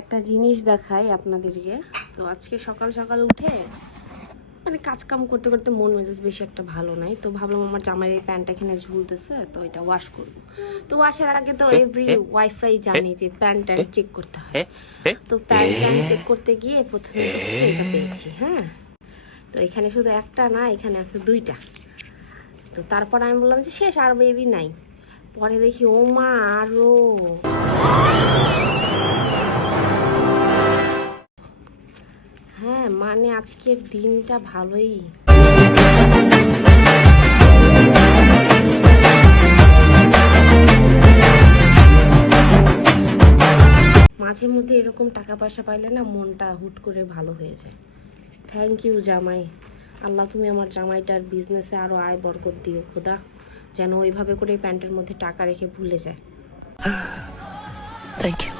একটা জিনিস দেখাই আপনাদেরকে। তো আজকে সকাল সকাল উঠে মানে কাজ কাম করতে করতে মন মেজাজ বেশি একটা ভালো নাই, তো ভাবলাম আমার জামাইয়ের এই প্যান্টটা এখানে ঝুলতেছে, তো এটা ওয়াশ করব। তো ওয়াশের আগে তো এভরি ওয়াইফাই জানি যে প্যান্ট ট্যান্ট চেক করতে হয়। তো প্যান্ট ট্যান্ট চেক করতে গিয়ে প্রথমে হচ্ছে এটা পেয়েছি। হ্যাঁ, তো এখানে শুধু একটা না, এখানে আছে দুইটা। তো তারপর আমি বললাম যে শেষ, আর বেবি নাই। পরে দেখি ও মা আরো। হ্যাঁ, মানে আজকের দিনটা ভালোই। মাঝে মধ্যে এরকম টাকা পয়সা পাইলে না মনটা হুট করে ভালো হয়ে যায়। থ্যাংক ইউ জামাই। আল্লাহ তুমি আমার জামাইটার বিজনেসে আরো আয় বরকত দিও খোদা, যেন ওইভাবে করে প্যান্টের মধ্যে টাকা রেখে ভুলে যায়। Thank you.